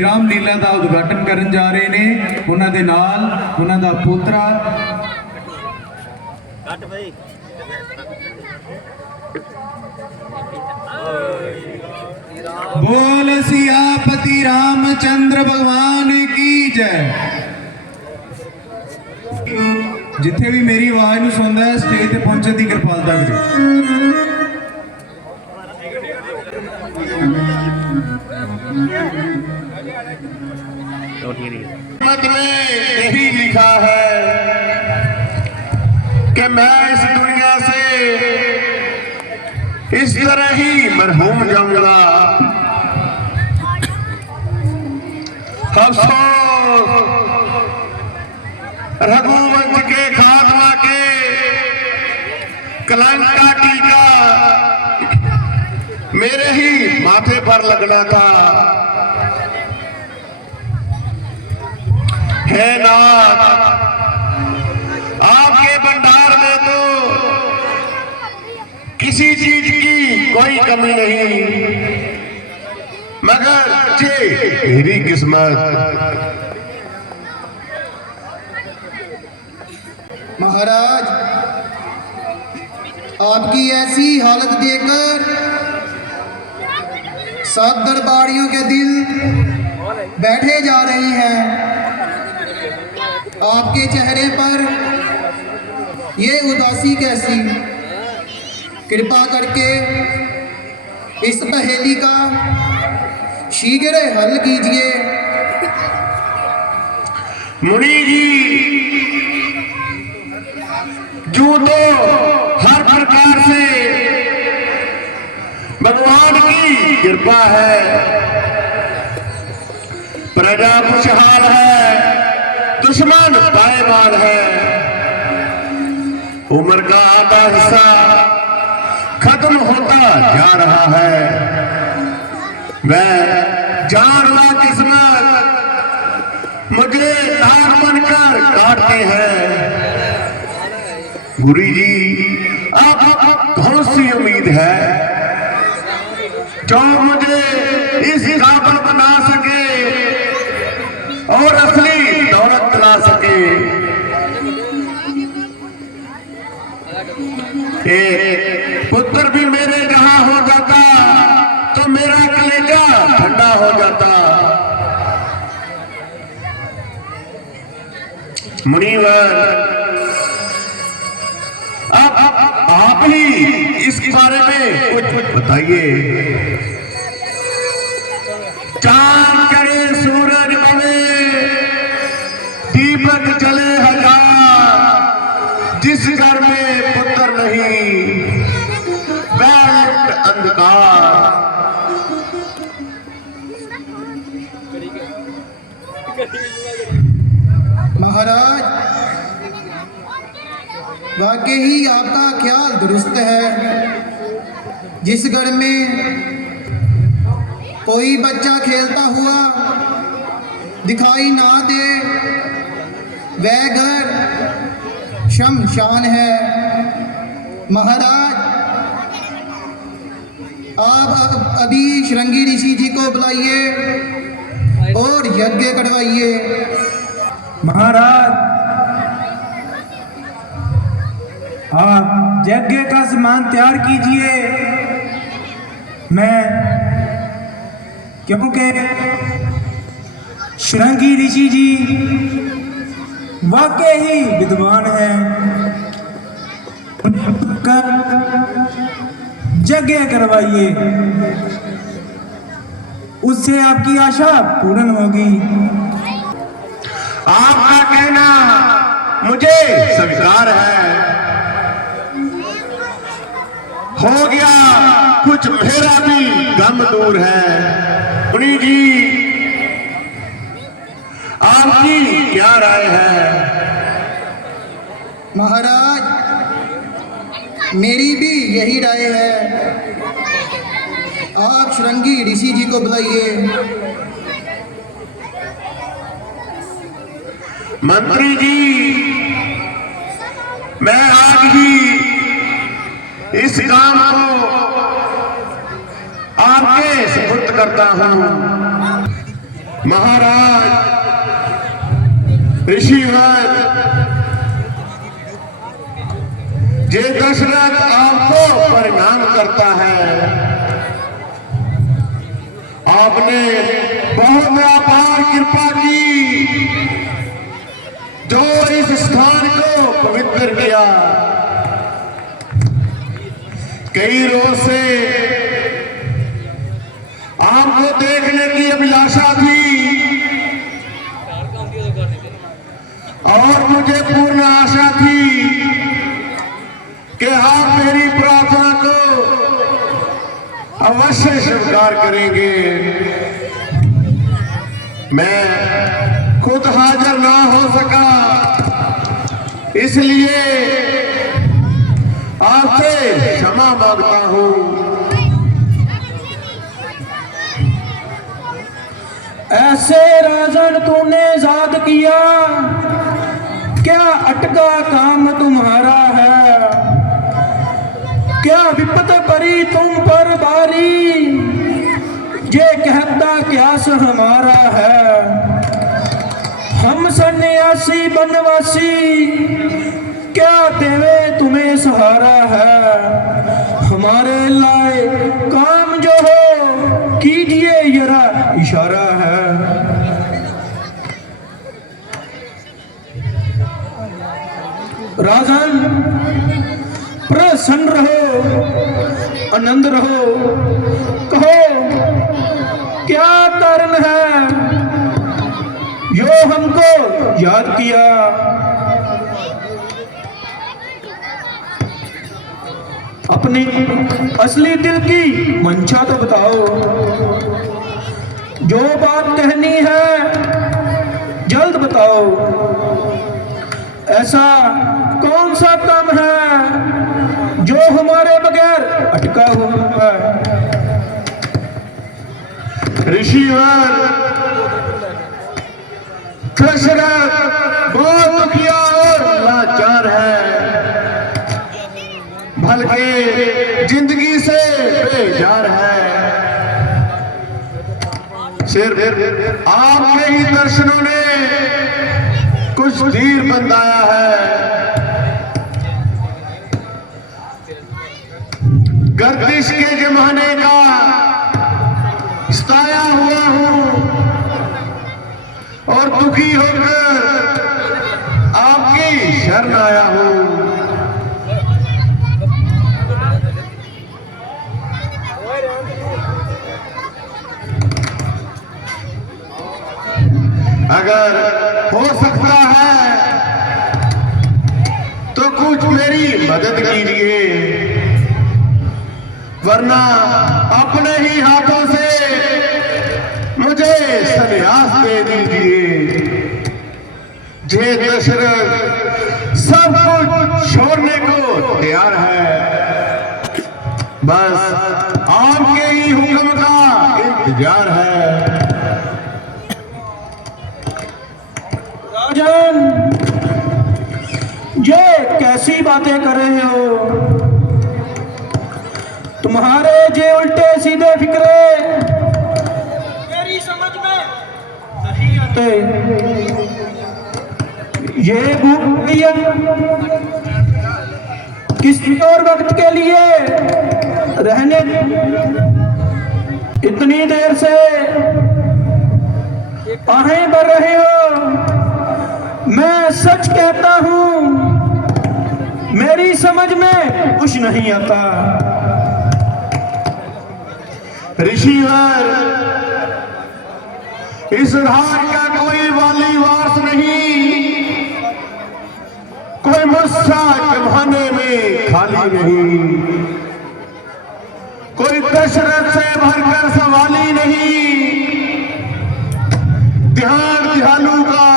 श्री राम लीला का उद्घाटन करन जा रहे ने। उन्हां दे नाल उन्हां दा पोतरा बोल सियापति रामचंद्र भगवान की जय। जिथे भी मेरी आवाज नूं सुनदा है स्टेज ते पहुंचण दी कृपालता करो। मत में यही लिखा है कि मैं इस दुनिया से इस तरह ही मरहूम जाऊंगा। अफसोस रघुवंश के खात्मा के कलंक का टीका मेरे ही माथे पर लगना था। हे नाथ, आपके भंडार में तो किसी चीज की कोई कमी नहीं, मगर जे मेरी किस्मत। महाराज, आपकी ऐसी हालत देखकर सब दरबारियों के दिल बैठे जा रहे हैं। आपके चेहरे पर ये उदासी कैसी? कृपा करके इस पहेली का शीघ्र हल कीजिए। मुनि जी, जो तो हर प्रकार से भगवान की कृपा है, प्रजा खुशहाल है, दुश्मन पाएमान है। उम्र का आधा हिस्सा खत्म होता जा रहा है। मैं जानना किस्मत मुझे नाग बनकर काटते हैं। गुरु जी, अब कौन सी उम्मीद है जो मुझे इस काबिल बना सके और असली दौलत दिला सके? एक पुत्र भी मेरे जहां हो जाता तो मेरा कलेजा ठंडा हो जाता। मुनिवर, अब आप ही इस बारे में कुछ बताइए। चांद चढ़े सूरज बने दीपक जले हजार, जिस घर में पुत्र नहीं बैठ अंधकार। महाराज, वाकई ही आपका ख्याल दुरुस्त है। जिस घर में कोई बच्चा खेलता हुआ दिखाई ना दे वह घर शमशान है। महाराज, आप अभी श्रृंगी ऋषि जी को बुलाइए और यज्ञ करवाइए। महाराज, आप यज्ञ का सामान तैयार कीजिए। मैं क्योंकि श्रृंगी ऋषि जी वाकई ही विद्वान हैं, यज्ञ करवाइए, उससे आपकी आशा पूर्ण होगी। आपका कहना मुझे स्वीकार है। हो गया कुछ मेरा भी गम दूर है। मुनि जी, आपकी क्या राय है? महाराज, मेरी भी यही राय है। आप श्रृंगी ऋषि जी को बुलाइए। मंत्री जी, मैं आज ही इस काम को आपके सुपुर्द करता हूं। महाराज ऋषिवर जे दशरथ आपको प्रणाम करता है। आपने बहुत अपार कृपा की जो इस स्थान को पवित्र किया। कई रोज से आपको देखने की अभिलाषा थी और मुझे पूर्ण आशा थी कि आप मेरी प्रार्थना को अवश्य स्वीकार करेंगे। मैं खुद हाजिर ना हो सका, इसलिए आपसे क्षमा मांगता हूं। ऐसे राजन तूने याद किया, क्या अटका काम तुम्हारा है? क्या विपत परी तुम पर बारी, ये कहता क्यास हमारा है? हम सन्यासी बनवासी क्या देवे तुम्हें सहारा है? हमारे लाए काम जो हो कीजिए जरा इशारा है। राजन प्रसन्न रहो, आनंद रहो, कहो क्या कारण है जो हमको याद किया? अपनी असली दिल की मंशा तो बताओ। जो बात कहनी है जल्द बताओ। ऐसा कौन सा काम है जो हमारे बगैर अटका हुआ है? ऋषिवर दशरथ बहुत दुखिया और लाचार है, बल्कि जिंदगी से बेजार है। सिर्फ आपके ही दर्शनों ने कुछ धीर बंधाया है। गर्दिश के जमाने का सताया हुआ हूं और दुखी होकर आपकी शरण आया हूं। अगर हो सकता है तो कुछ मेरी मदद कीजिए, वरना अपने ही हाथों से मुझे संन्यास दे दीजिए। जे दशरथ सब कुछ छोड़ने को तैयार है, बस आपके ही हुक्म का इंतजार है। राजन, ये कैसी बातें कर रहे हो? तुम्हारे जे उल्टे सीधे फिक्रे मेरी समझ में नहीं आते। ये भूख किसी और वक्त के लिए रहने इतनी देर से आहें भर रहे हो। मैं सच कहता हूं मेरी समझ में कुछ नहीं आता। ऋषिवर इस राज का कोई वाली वारस नहीं, कोई मुस्सा जमाने में खाली नहीं, कोई दशरथ से भरकर सवाली नहीं। ध्यान ध्यानु का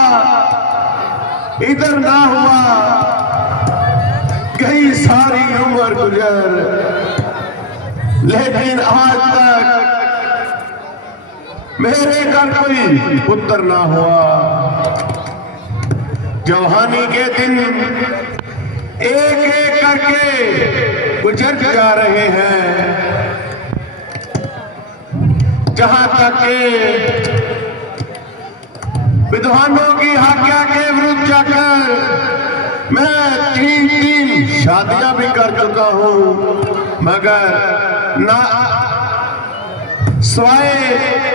इधर ना हुआ, कई सारी उम्र गुजर, लेकिन आज तक मेरे घर कोई पुत्र ना हुआ। जवानी के दिन एक एक करके गुजर जा रहे हैं, जहां तक के विद्वानों की आज्ञा के विरुद्ध जाकर मैं 3 शादियां भी कर चुका हूं, मगर ना स्वाए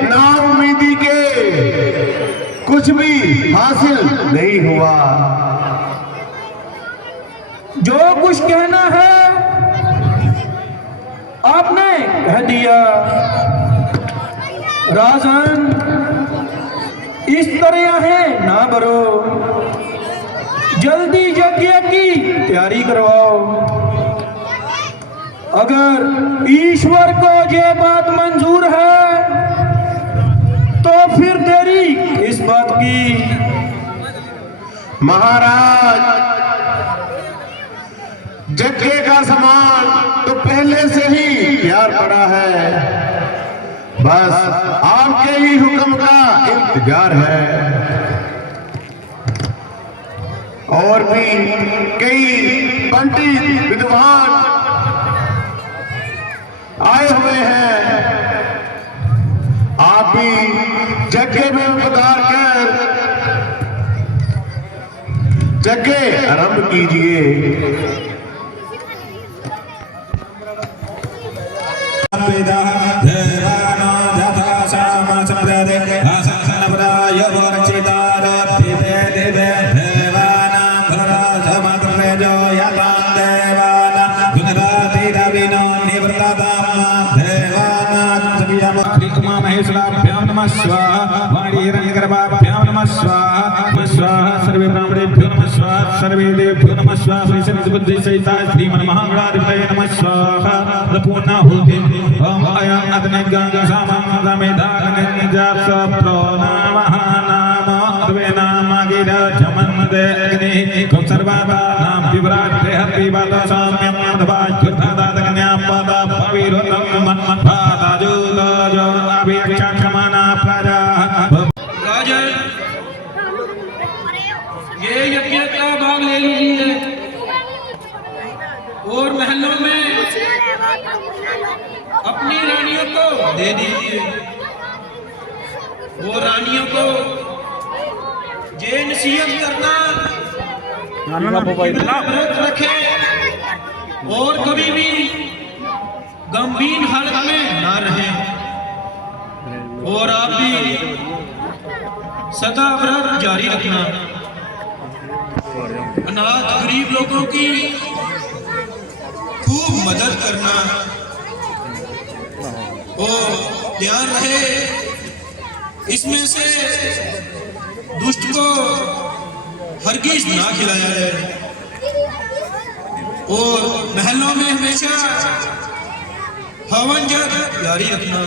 ना उम्मीदी के कुछ भी हासिल नहीं हुआ। जो कुछ कहना है आपने कह दिया। राजन, इस तरह है ना भरो, जल्दी यज्ञ की तैयारी करवाओ। अगर ईश्वर को ये बात मंजूर है तो फिर देरी इस बात की। महाराज, यज्ञ का सामान तो पहले से ही तैयार पड़ा है, बस आपके ही हुक्म का इंतजार है। और भी कई पंडित विद्वान आए हुए हैं, आप भी यज्ञ में उतार कर यज्ञ आरंभ कीजिए। महेश्वराभ्यां नमः स्वाहा, वाणीरण्यगर्भाभ्यां नमः स्वाहा, स्वाहा सर्वे ब्राह्मणेभ्यो नमः स्वाहा, सर्वे देवेभ्यो नमः स्वाहा, श्री बुद्धिसहिता श्रीमन्महागणाधिपतये नमः स्वाहा। पूर्णाहुति ओम अयं अग्निगं सामं प्रणमः नाम द्वे नाम गिरा जमन्दे अग्नि कं सर्वदा नाम विभ्राट हरि वादा साम्यं अथवा युद्धादातकन्या पादा पवित्रम पादा जुदा जो अभिक्षा क्षमाना प्रजा। राजन, ये यज्ञ का भाग ले लीजिए और महलों में अपनी रानियों को दे दीजिए। वो रानियों को ये नसीहत करना व्रत रखे और कभी भी गंभीर हालत में ना रहे। और आप भी सदा व्रत जारी रखना। अनाथ गरीब लोगों की खूब मदद करना और ध्यान रहे इसमें से दुष्ट को हरगिज ना खिलाया जाए। और महलों में हमेशा हवन जग जारी रखना।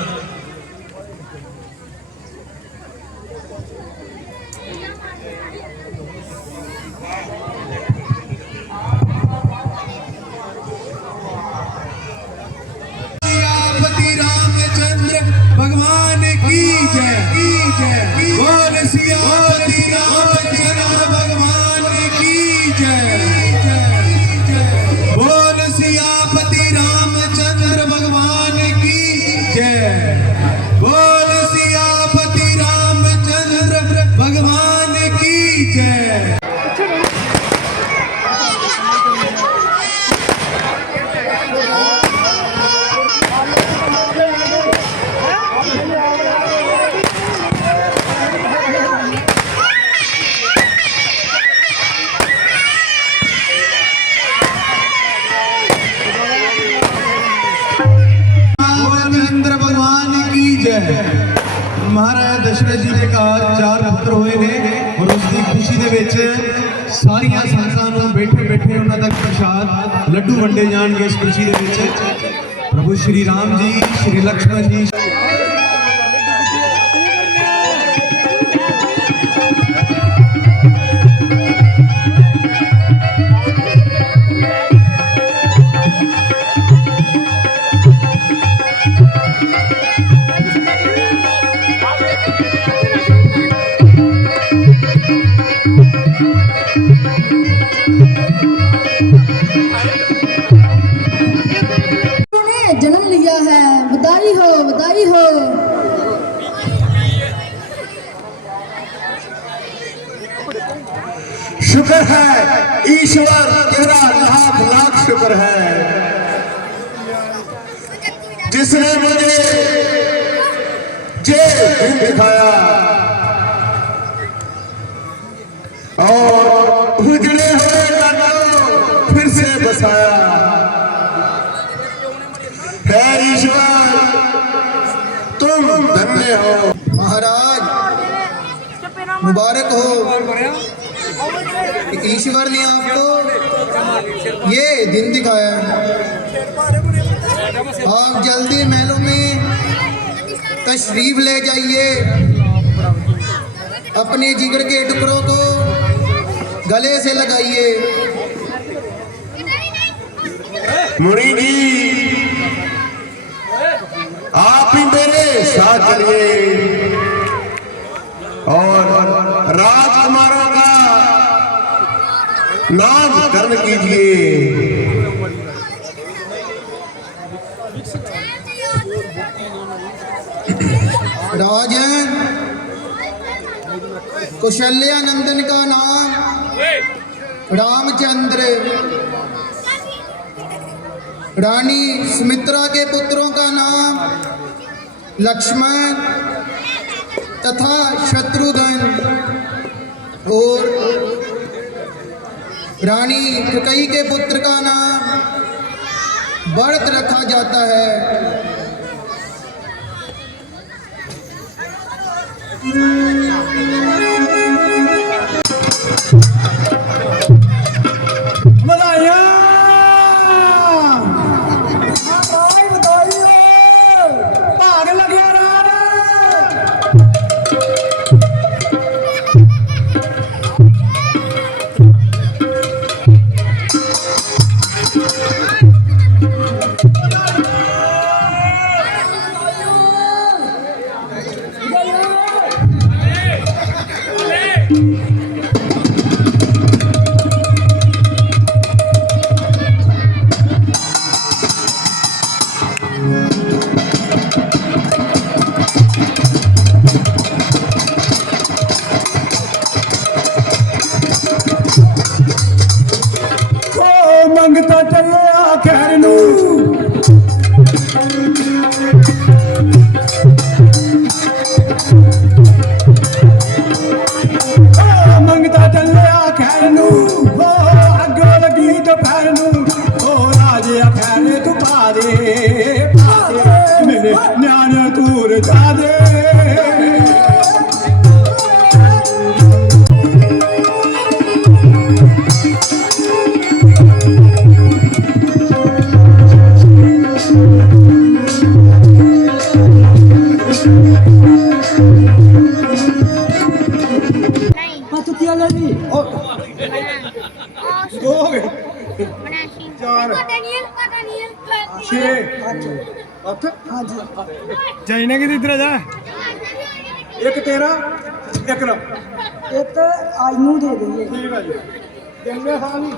भगवान की जय, बोल सियापति रामचंद्र भगवान की जय, बोल सियापति रामचंद्र भगवान की जय, बोल सियापति रामचंद्र भगवान की जय। महाराज दशरथ जी के घर 4 पुत्र हुए ने और उसकी खुशी दे विच सारियां संगतां नूं बैठे बैठे उन्हां तक प्रसाद लड्डू वंडे जाणगे। इस खुशी दे विच प्रभु श्री राम जी, श्री लक्ष्मण जी, जन्म लिया है। बधाई हो, बधाई हो। शुक्र है ईश्वर तेरा लाख लाख शुक्र है जिसने मुझे ये दिन दिखाया और उजड़े हुए घर को फिर से बसाया है ईश्वर तुम धन्य हो। महाराज मुबारक हो, ईश्वर ने आपको ये दिन दिखाया है। आप जल्दी महलों में तशरीफ ले जाइए, अपने जिगर के टुकड़ों को गले से लगाइए। मुनि जी आप ही मेरे साथ चलिए और राजकुमारों का नामकरण कीजिए। राजन कौशल्या नंदन का नाम रामचंद्र, रानी सुमित्रा के पुत्रों का नाम लक्ष्मण तथा शत्रुघ्न और रानी कैकेयी के पुत्र का नाम भरत रखा जाता है। ਮੰਗਤਾ ਚੱਲਿਆ ਖੈਰ ਨੂੰ ਮੰਗਤਾ ਚੱਲਿਆ ਖੈਰ ਨੂੰ ਅੱਗੋਂ ਲੱਗੀ ਦੁਪਹਿਰ ਨੂੰ ਰਾਜੇ ਖੈਰ ਤੂੰ ਪਾ ਦੇ ਮੇਰੇ ਨਿਆਣੇ ਤੂਰ ਜਾ ਦੇ। ਚਾਈਨਾ ਕਿਤੇ ਇਧਰ ਜਾ ਇੱਕ ਤੇਰਾ ਇੱਕ ਨਾ ਇੱਕ ਆਈ ਨੂੰ ਦੇ ਦੇਈਏ। ਠੀਕ ਆ ਜੀ ਜੰਗੇ ਖਾਲੀ